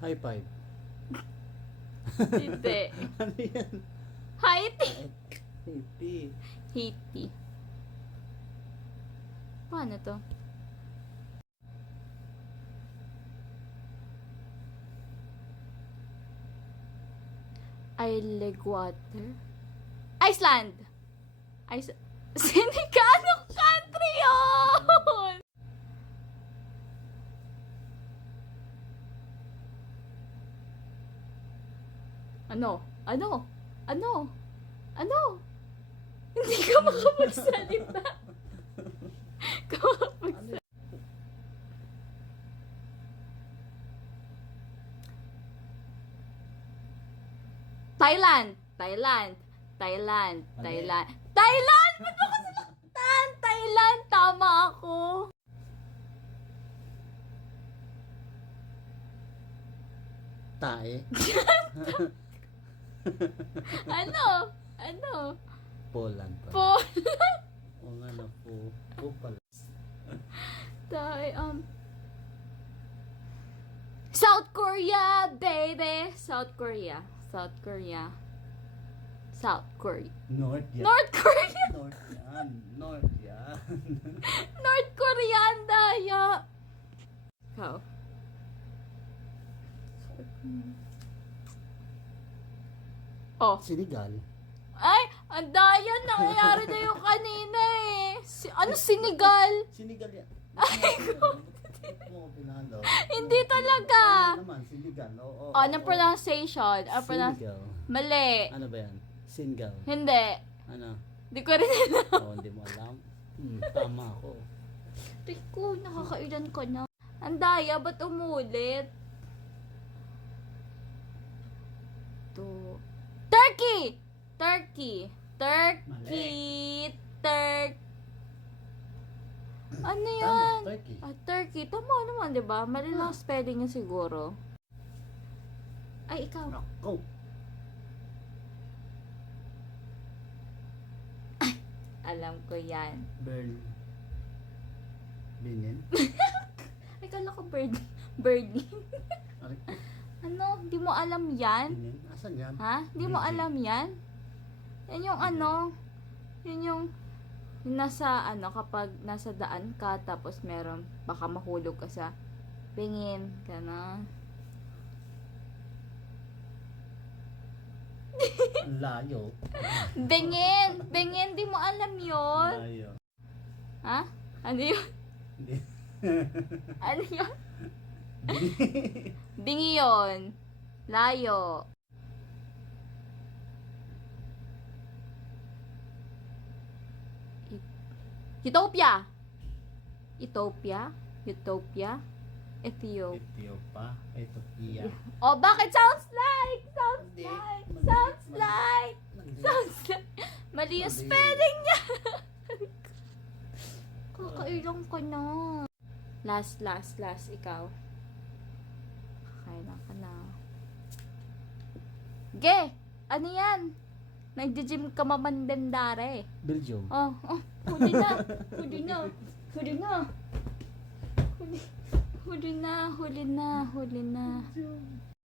High five. Hindi. Ano yan? Haiti. Haiti. Haiti. Paano to? I like water. Iceland! Siniganong country yun! Ano? Ano? Ano? Ano? Hindi ka makapagsalita. Kapagsalita. Thailand! Thailand! Thailand! Mali. Thailand! Thailand! Ba't mo kasi naktan? Thailand! Tama ako! Tae. Ano? Ano? Poland pa. Po. O nga na po. Po pala. South Korea, baby! South Korea. South Korea. South Korea. North yan. North Korea! North yan. North yan. North Korea ang daya! Ikaw. Oh. Sinigal. Ay! Ang daya! Nangyayari na yung kanina eh! Ano sinigal? Sinigal yan. Ay, Mo pinalo. Hindi talaga! Ano naman, sinigal. Oo. Oh, anong pronunciation? Sinigal. Mali. Ano ba yan? Singal. Hindi. Ano? Di ko rin alam. Oo, hindi mo alam. Tama ako. Tiko, nakakailan ka na. Ang daya, ba't umulit? To. Turkey! Turkey! Turkey! Turkey! Ano yan? Tama, Turkey. Turkey. Tama naman, di ba? Mali lang spelling niya siguro. Ay, ikaw. Nako. Alam ko yan. Benin. Ay, kala ko birdie. Aray, Ano? Di mo alam yan? Benin. Asan yan? Ha? Di mo Beijing. alam yan? Yan yung ano, yun yung nasa ano, kapag nasa daan ka, tapos meron, baka mahulog ka sa pingin, gano'n. Ang layo. Bengin, di mo alam yun? Layo. Ha? Ano yun? Hindi. Ano yun? Bingi yun. Layo. Utopia. Ethiopia? Ethiopia? Ethiopia. Ethiopia. Oh, bakit? Sounds like! Sounds Hindi. like! Mali. Sounds Mali. like! Mali. Sounds like! Mali yung Mali. spelling niya! Kakailang ka na. Last. Ikaw. Kakailang ka na. Ge! Ano yan? Nagja-gym ka mamandandare. Belgium. Oh, huli na. Huli na.